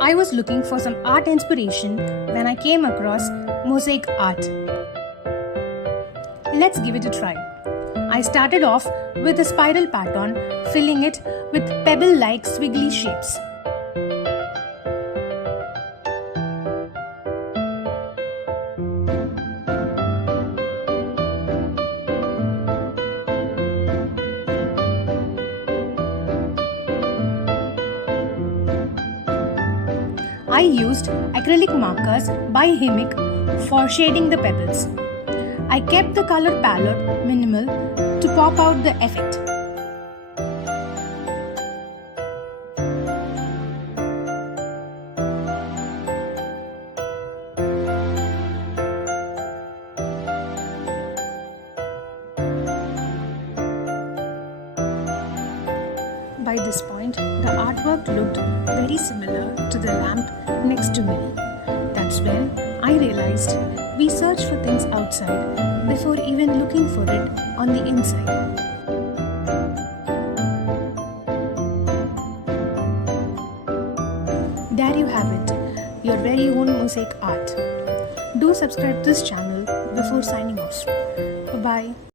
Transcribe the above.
I was looking for some art inspiration when I came across Mosaic art. Let's give it a try. I started off with a spiral pattern, filling it with pebble-like squiggly shapes. I used acrylic markers by Himic for shading the pebbles. I kept the color palette minimal to pop out the effect. By this point, the artwork looked very similar to the lamp next to me. That's when I realized we search for things outside before even looking for it on the inside. There you have it, your very own mosaic art. Do subscribe to this channel before signing off. Bye-bye.